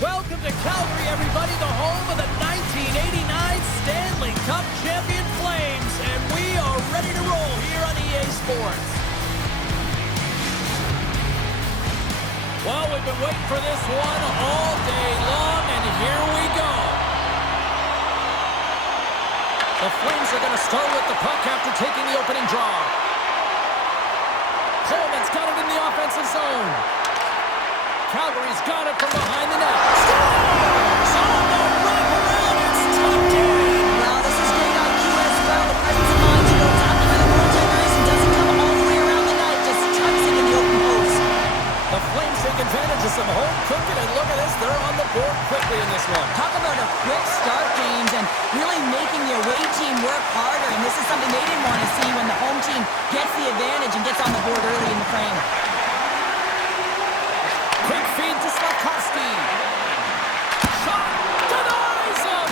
Welcome to Calgary, everybody, the home of the 1989 Stanley Cup champion Flames, and we are ready to roll here on EA Sports. Well, we've been waiting for this one all day long, and here we go. The Flames are going to start with the puck after taking the opening draw. Coleman's got it in the offensive zone. Calgary's got it from behind the net. Scores! On the wraparound, it's tucked in! Wow, this is great IQ as well. The presence of mind to go tackle by the goaltenders and doesn't come all the way around the net, just tucks it in the open post. The Flames take advantage of some home cooking, and look at this, they're on the board quickly in this one. Talk about a quick start, James, and really making the away team work harder, and this is something they didn't want to see when the home team gets the advantage and gets on the board early in the frame. Quick feed to Slavkovsky. Shot denies him.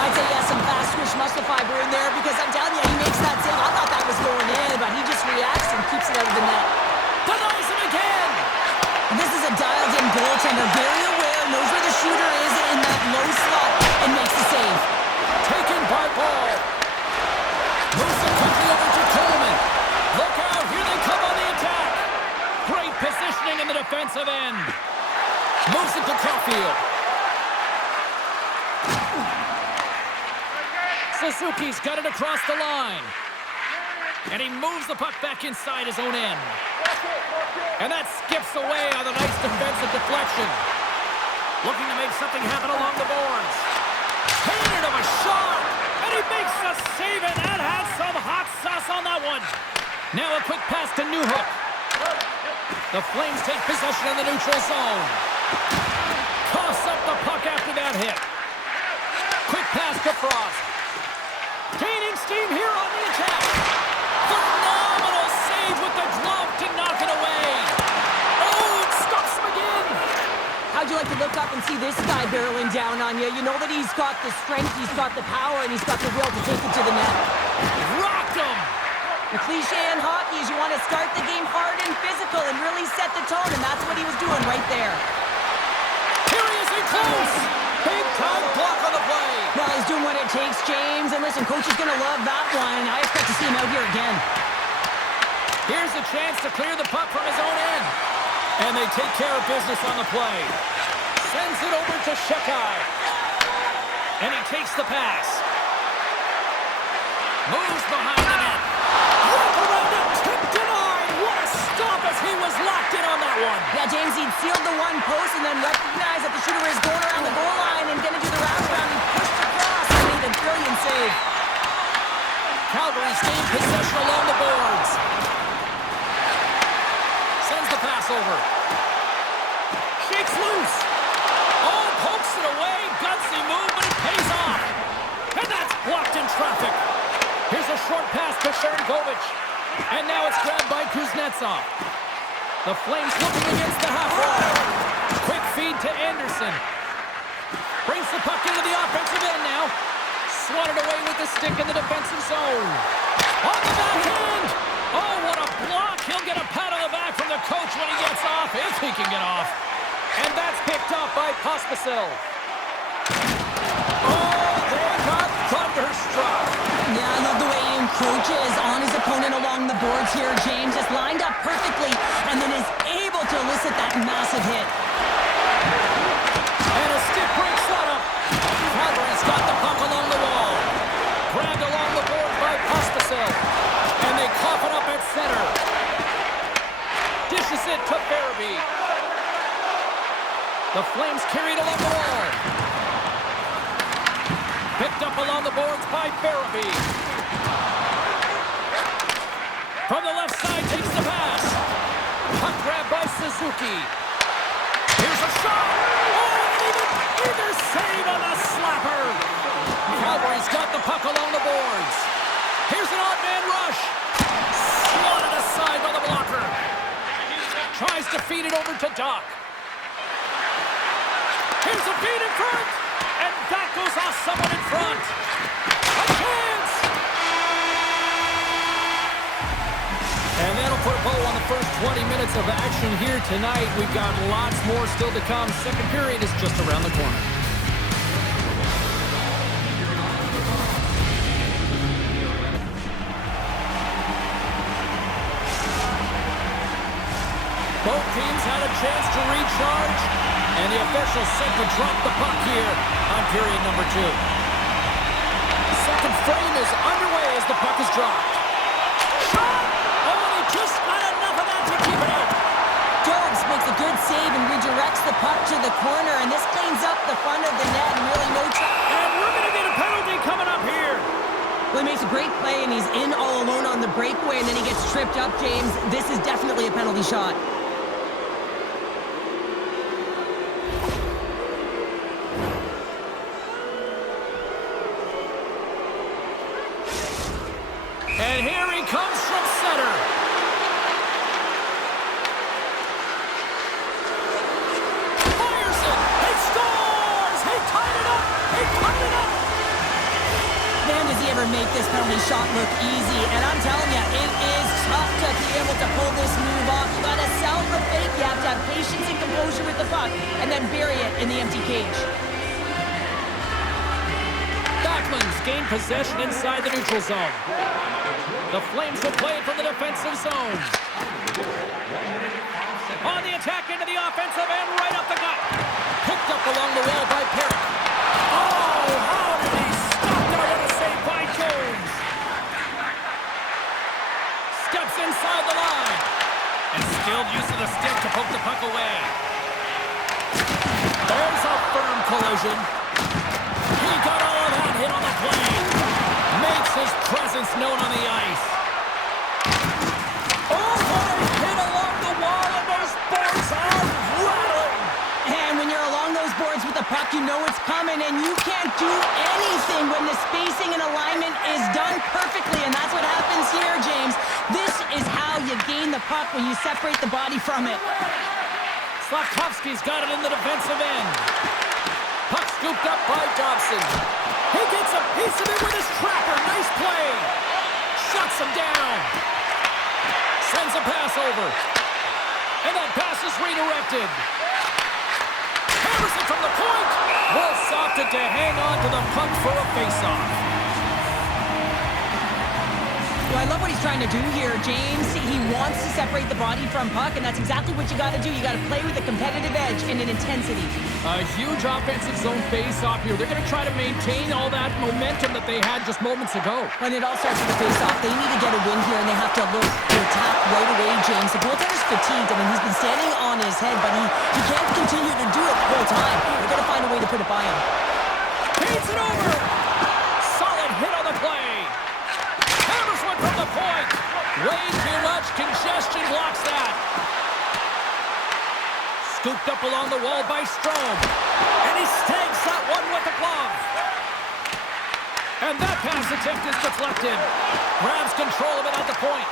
I'd say yes, some fast switch muscle fiber in there because I'm telling you, he makes that save. I thought that was going in, but he just reacts and keeps it out of the net. Denies him again. And this is a dialed-in goaltender, very aware, knows where the shooter is in that low slot, and makes the save. Taken by Ball. Moves it quickly over to Coleman. Look out, here they come on the attack. Great positioning in the defensive end. Moves it to Caulfield. Suzuki's got it across the line. And he moves the puck back inside his own end. And that skips away on a nice defensive deflection. Looking to make something happen along the boards. Painted him a shot. And he makes the save, and that has some hot sauce on that one. Now a quick pass to Newhook. The Flames take possession in the neutral zone. Coughs up the puck after that hit. Quick pass to Frost. Gaining steam here on the attack. Phenomenal save with the glove to knock it away. Oh, it stops him again. How'd you like to look up and see this guy barreling down on you? You know that he's got the strength, he's got the power, and he's got the will to take it to the net. Rocked him. The cliche in hockey is you want to start the game hard and physical and really set the tone, and that's what he was doing right there. Here he is in close. Big time block on the play. Well, he's doing what it takes, James, and listen, coach is going to love that one. I expect to see him out here again. Here's a chance to clear the puck from his own end. And they take care of business on the play. Sends it over to Shekai. And he takes the pass. Moves behind the net. Wrap around it, tip denied. What a stop as he was locked in on that one. Yeah, James, he'd sealed the one post and then recognized that the shooter is going around the goal line and going to do the wraparound. He pushed across and made a brilliant save. Calgary's gained possession along the boards. Sends the pass over. Shakes loose. Oh, pokes it away. Gutsy move, but it pays off. And that's blocked in traffic. Here's a short pass to Sharangovich. And now it's grabbed by Kuznetsov. The Flames looking against the half wall. Quick feed to Anderson. Brings the puck into the offensive end now. Swatted away with the stick in the defensive zone. On the backhand. Oh, what a block. He'll get a pat on the back from the coach when he gets off, if he can get off. And that's picked up by Pospisil. Oh, they got thunderstruck. Yeah, I love the way he encroaches on his opponent along the boards here, James. Just lined up perfectly and then is able to elicit that massive hit. And a stick break setup. Calgary's got the puck along the wall. Grabbed along the board by Pospisil. And they cough it up at center. Dishes it to Farabee. The Flames carried along the wall. Picked up along the boards by Farabee. From the left side takes the pass. Puck grab by Suzuki. Here's a shot. Oh, and either save on the slapper. Calgary's got the puck along the boards. Here's an odd man rush. Swatted aside by the blocker. Tries to feed it over to Doc. Here's a feed in front. And that goes off someone in front. A chance. And that'll put a bow on the first 20 minutes of action here tonight. We've got lots more still to come. Second period is just around the corner. Both teams had a chance to recharge, and the officials set to drop the puck here on period number 2. Second frame is underway as the puck is dropped. Shot! Oh, and he just got enough of that to keep it out. Jones makes a good save and redirects the puck to the corner, and this cleans up the front of the net and really no trouble. And we're going to get a penalty coming up here. Well, he makes a great play, and he's in all alone on the breakaway, and then he gets tripped up, James. This is definitely a penalty shot. And here he comes from center. Fires it. He scores. He tied it up. He tied it up. Man, does he ever make this penalty shot look easy. And I'm telling you, it is tough to be able to pull this move off. You got to sell the fake. You have to have patience and composure with the puck and then bury it in the empty cage. Backlund's gained possession inside the neutral zone. The Flames will play it from the defensive zone. On the attack into the offensive end, right up the gut. Picked up along the wall by Perry. Oh, how did he stop that? What a save by Jones. Steps inside the line. And skilled use of the stick to poke the puck away. There's a firm collision. He got all of that hit on the play. Makes his presence known on the ice. Oh, what a hit along the wall, and those boards are rattling. And when you're along those boards with the puck, you know it's coming, and you can't do anything when the spacing and alignment is done perfectly, and that's what happens here, James. This is how you gain the puck when you separate the body from it. Slavkovsky's got it in the defensive end. Puck scooped up by Dobson. He gets a piece of it with his trapper. Nice play. Shuts him down. Sends a pass over. And that pass is redirected. Hammers it from the point. Wolves opted to hang on to the puck for a faceoff. Well, I love what he's trying to do here, James. He wants to separate the body from puck, and that's exactly what you got to do. You got to play with a competitive edge and an intensity. A huge offensive zone face-off here. They're going to try to maintain all that momentum that they had just moments ago. And it all starts with the face-off. They need to get a win here, and they have to look to attack right away, James. The goaltender's fatigued. I mean, he's been standing on his head, but he can't continue to do it the whole time. They're going to find a way to put it by him. Paints it over. Solid hit on the play. Hammers one from the point. Way too much congestion blocks that. Scooped up along the wall by Strome. And he snags that one with the glove. And that pass attempt is deflected. Grabs control of it at the point.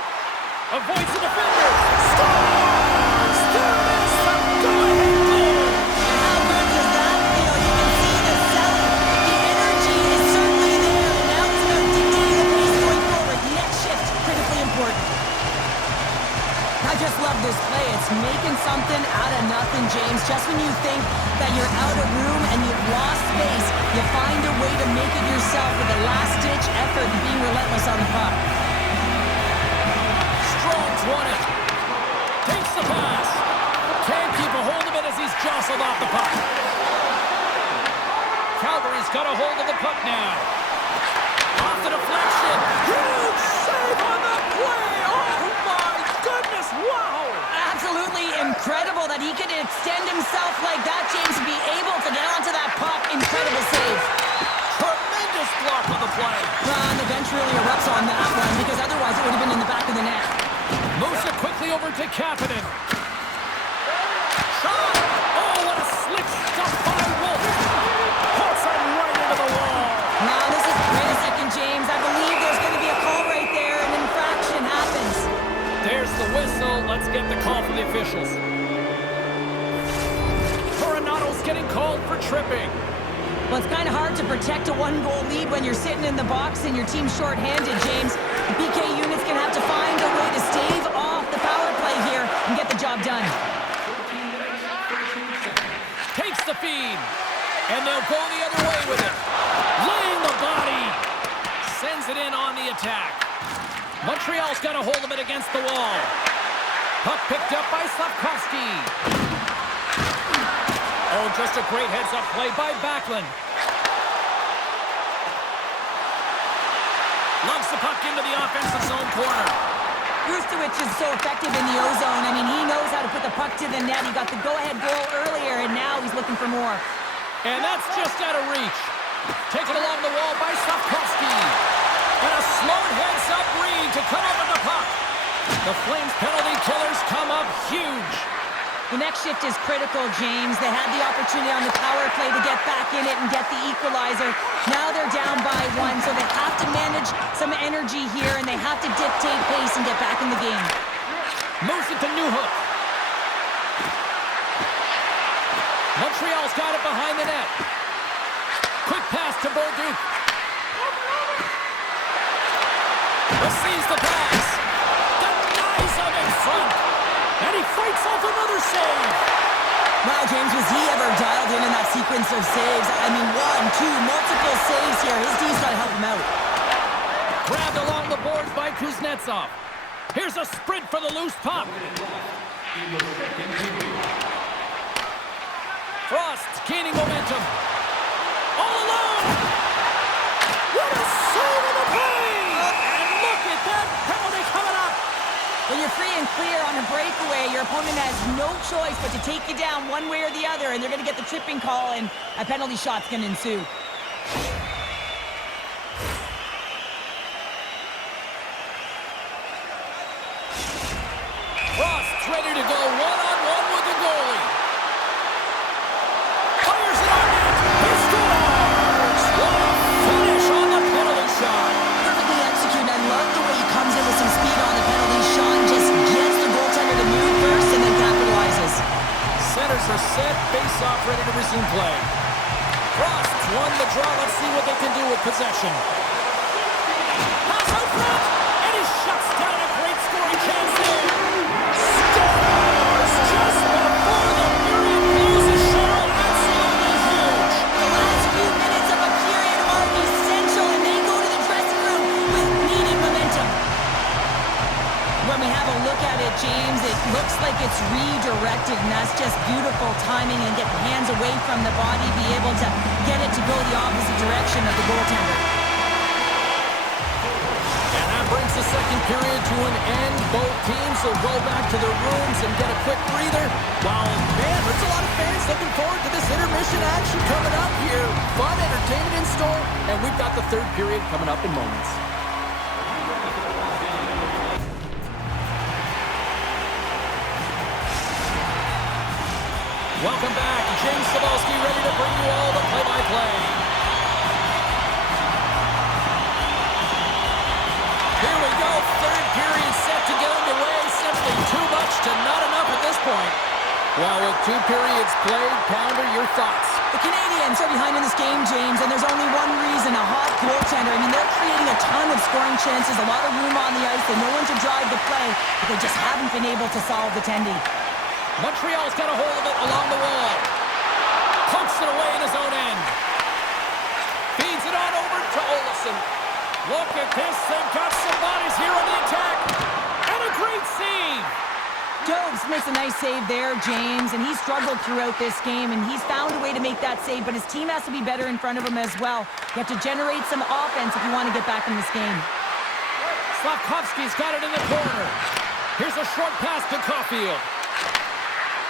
Avoids the defender. Scores! There it is! The go-ahead goal! How good does that feel? You can see the selling. The energy is certainly there. And now it's about dictating the pace going forward. Next shift, critically important. I just love this play. It's making something out of nothing, James. Just when you think that you're out of room and you've lost space, you find a way to make it yourself with a last-ditch effort and being relentless on the puck. Strong's won it. Takes the pass. Can't keep a hold of it as he's jostled off the puck. Calgary's got a hold of the puck now. Off the deflection. Huge save on the play. Oh, my goodness. Wow. Absolutely incredible that he could extend himself like that, James, and be able to get onto that puck. Incredible save. Tremendous block on the play. And the bench really erupts on that one because otherwise it would have been in the back of the net. Moves it quickly over to Kapanen. Shot! Oh, what a slick stuff by Wolf. Puts him right into the wall. Now this is, wait a second, James. I believe there's going to be a call right there. An infraction happens. There's the whistle. Let's get the call from the officials. Coronato's getting called for tripping. Well, it's kind of hard to protect a one-goal lead when you're sitting in the box and your team's short-handed, James. BK units can have to find a way to stave off the power job done. Takes the feed. And they'll go the other way with it. Laying the body. Sends it in on the attack. Montreal's got a hold of it against the wall. Puck picked up by Slavkovsky. Oh, just a great heads-up play by Backlund. Loves the puck into the offensive zone corner. Rustowicz is so effective in the O-zone. I mean, he knows how to put the puck to the net. He got the go-ahead goal earlier, and now he's looking for more. And that's just out of reach. Taken along the wall by Slavkovsky. And a smart heads-up read to come up with the puck. The Flames penalty killers come up huge. The next shift is critical, James. They had the opportunity on the power play to get back in it and get the equalizer. Now they're down by 1, so they have to manage some energy here, and they have to dictate pace and get back in the game. Moves it to Newhook. Montreal's got it behind the net. Quick pass to Bolduc. Receives the pass. Denies him in front. And he fights off another save. Wow, James, was he ever dialed in that sequence of saves? I mean, 1, 2, multiple saves here. His D's got to help him out. Grabbed along the boards by Kuznetsov. Here's a sprint for the loose puck. Frost gaining momentum. All alone. What a save in the plane! And look at that penalty coming up. When you're free and clear on a breakaway, your opponent has no choice but to take you down one way or the other, and they're going to get the tripping call, and a penalty shot's going to ensue. Frost's ready to go one-on-one with the goalie. Fires it on net. He scores! What a finish on the penalty shot. Perfectly executed. I love the way he comes in with some speed on the penalty shot and just gets the goaltender to move first and then capitalizes. Centers are set. Face-off ready to resume play. Frost's won the draw. Let's see what they can do with possession. Pass out front. And he shuts down a great scoring chance there. Scores just before the period closes. Cheryl, absolutely huge. The last few minutes of a period are essential, and they go to the dressing room with needed momentum. When we have a look at it, James, it looks like it's redirected, and that's just beautiful timing, and get the hands away from the body, be able to get it to go the opposite direction of the goaltender. And that brings the second period to an end. Both teams will go back to their rooms and get a quick breather. Wow, man, there's a lot of fans looking forward to this intermission action coming up here. Fun entertainment in store, and we've got the third period coming up in moments. Welcome back. James Cebulski ready to bring you all the play-by-play. Here we go. Third period set to get underway. Simply too much to not enough at this point. Well, with 2 periods played, Pounder, your thoughts? The Canadiens are behind in this game, James, and there's only one reason, a hot goaltender. I mean, they're creating a ton of scoring chances, a lot of room on the ice, and no one to drive the play, but they just haven't been able to solve the tendy. Montreal's got a hold of it along the wall. Pumps it away in his own end. Feeds it on over to Olsen. Look at this. They've got some bodies here on the attack. And a great save. Jobs makes a nice save there, James, and he struggled throughout this game, and he's found a way to make that save, but his team has to be better in front of him as well. You have to generate some offense if you want to get back in this game. Slavkovsky's got it in the corner. Here's a short pass to Caulfield.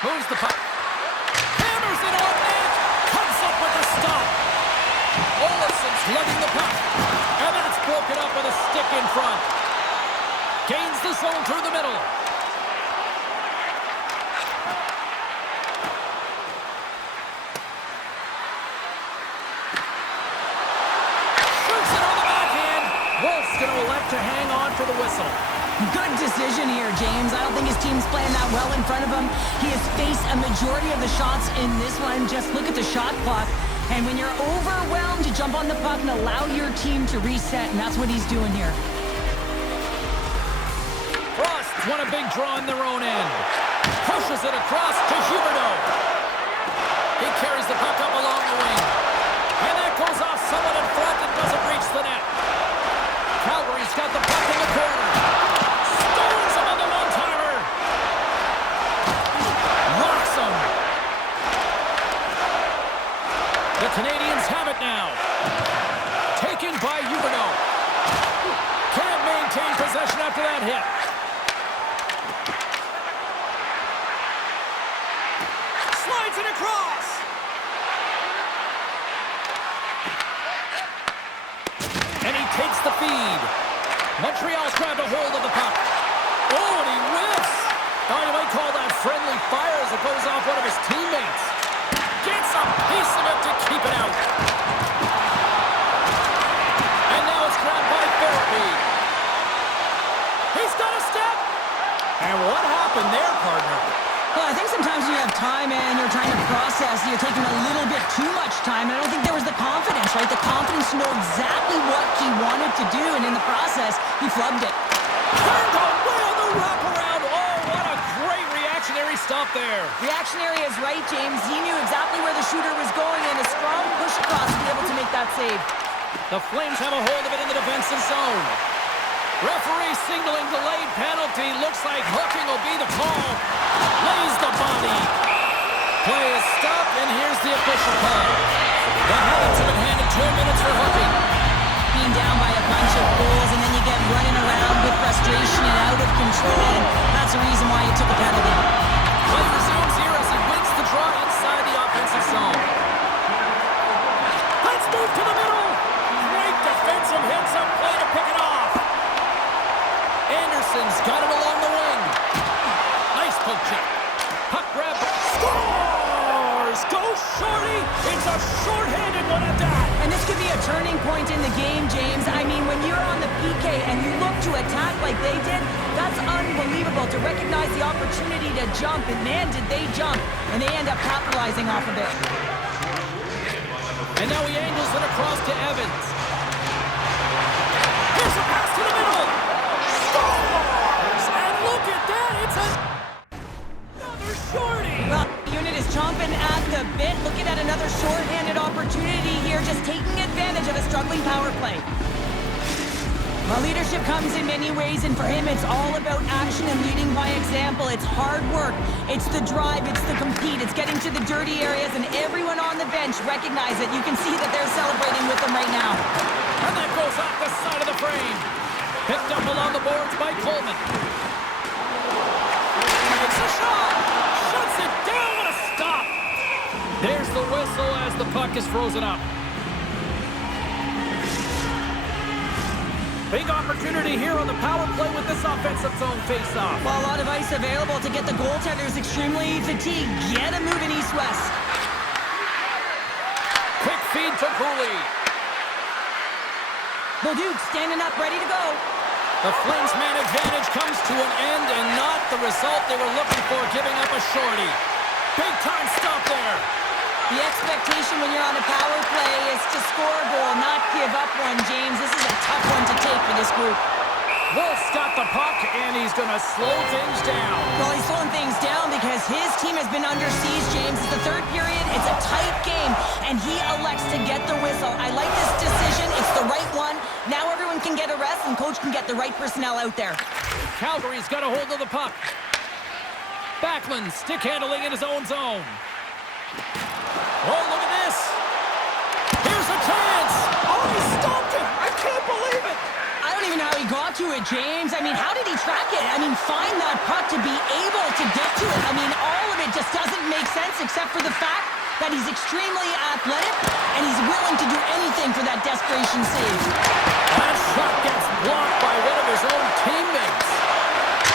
Moves the puck. Hammers it on net. Comes up with a stop. Olsen's lugging the puck. And that's broken up with a stick in front. Gains the zone through the middle. Shoots it on the backhand. Wolf's going to elect to hang on for the whistle. Good decision here, James. I don't think his team's playing that well in front of him. He has faced a majority of the shots in this one. Just look at the shot clock. And when you're overwhelmed, you jump on the puck and allow your team to reset, and that's what he's doing here. Frost won a big draw in their own end. Pushes it across to Huberdeau. He carries the puck up along the wing. And that goes off someone in front and doesn't reach the net. Calgary's got the puck in the corner. Stones him on the one-timer. Rocks him. The Canadiens have it now. Taken by Huberdeau. Can't maintain possession after that hit. Slides it across. And he takes the feed. Montreal's trying to hold of the puck. Oh, and he whiffs. Oh, you might call that friendly fire as it goes off one of his teammates. Gets a piece of it to keep it out. And now it's grabbed by Therapy. He's got a step. And what happened there, partner? Well, I think sometimes when you have time and you're trying to process, you're taking a little bit too much time. And I don't think there was the confidence, right? The confidence to know exactly what he wanted to do, and in the process, he flubbed it. Turned away on the wraparound. Oh, what a great reactionary stop there. Reactionary is right, James. He knew exactly where the shooter was going, and a strong push across to be able to make that save. The Flames have a hold of it in the defensive zone. Referee signaling delayed penalty. Looks like hooking will be the call. Lays the body. Play is stopped, and here's the official call. The Habits have been handed 2 minutes for hooking. Being down by a bunch of goals, and then you get running around with frustration and out of control, and that's the reason why you took a penalty. Play resumes here as he wins the draw inside the offensive zone. Let's move to the middle. Great defensive hits up play to pick it off. Anderson's got it along the wing. Nice poke check. Puck grab. Scores! Go Shorty! It's a short-handed one at that. And this could be a turning point in the game, James. I mean, when you're on the PK and you look to attack like they did, that's unbelievable to recognize the opportunity to jump. And man, did they jump. And they end up capitalizing off of it. And now he angles it across to Evans. Here's a pass to the middle. Scores! And look at that. It's another shorty. Well, the unit is chomping at the bit, looking at another short-handed opportunity here, just taking advantage of a struggling power play. Well, leadership comes in many ways, and for him, it's all about action and leading by example. It's hard work, it's the drive, it's the compete, it's getting to the dirty areas, and everyone on the bench recognize it. You can see that they're celebrating with him right now. And that goes off the side of the frame. Picked up along the boards by Coleman. Takes a shot. Shuts it down. What a stop. There's the whistle as the puck is frozen up. Big opportunity here on the power play with this offensive zone face-off. Well, a lot of ice available to get the goaltenders extremely fatigued. Get a moving east-west. Quick feed to Cooley. Bolduc standing up, ready to go. The Flames' man advantage comes to an end, and not the result they were looking for, giving up a shorty. Big-time stop there. The expectation when you're on a power play is to score a goal, not give up one, James. This is a tough one to take for this group. Wolf's got the puck, and he's going to slow things down. Well, he's slowing things down because his team has been under siege, James. It's the third period. It's a tight game, and he elects to get the whistle. I like this decision. It's the right one. Now everyone can get a rest, and coach can get the right personnel out there. Calgary's got a hold of the puck. Backlund stick handling in his own zone. Oh, look at this. Here's a chance. Oh, he stopped it. I can't believe it. I don't even know how he got to it, James. I mean, how did he track it? I mean, find that puck to be able to get to it. I mean, all of it just doesn't make sense except for the fact that he's extremely athletic and he's willing to do anything for that desperation save. That shot gets blocked by one of his own teammates.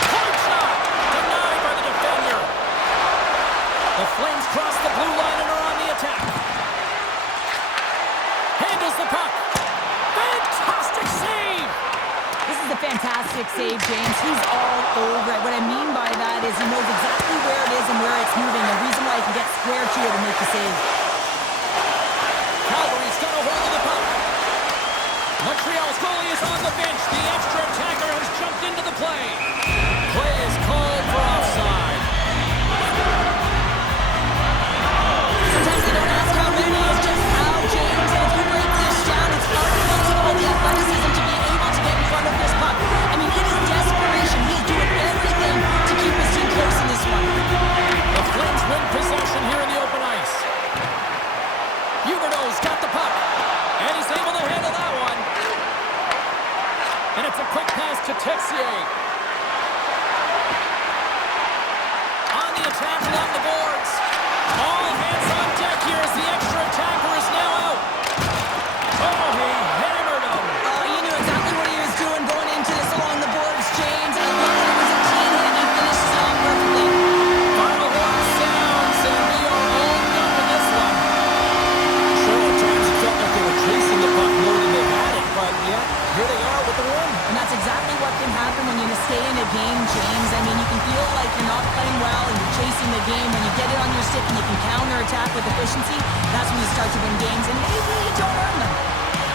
Point shot. Denied by the defender. The Flames cross the blue line and are on the attack. Handles the puck. Fantastic save. This is a fantastic save, James. He's all over it. What I mean by that is he knows exactly where it is and where it's moving. The reason why he can get square to it and make the save. Calgary's got a hold of the puck. Montreal's goalie is on the bench. The extra attacker has jumped into the play. Play is called for offside. Messier. On the attack along the boards. All hands on deck here as the extra attacker is now out. Oh, he hammered him. Oh, you knew exactly what he was doing going into this along the boards, James. I love that it was a clean hit and he finishes it off perfectly. Final horn sounds, and we are all done with this one. Sure, at times it felt like they were chasing the puck more than they had it, but yeah, here they are with the win. And that's exactly what can happen when you stay in a game, James. I mean, you can feel like you're not playing well and you're chasing the game. When you get it on your stick and you can counterattack with efficiency, that's when you start to win games, and maybe you don't earn them.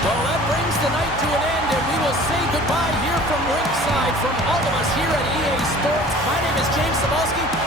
Well, that brings the night to an end, and we will say goodbye here from ringside from all of us here at EA Sports. My name is James Cebulski.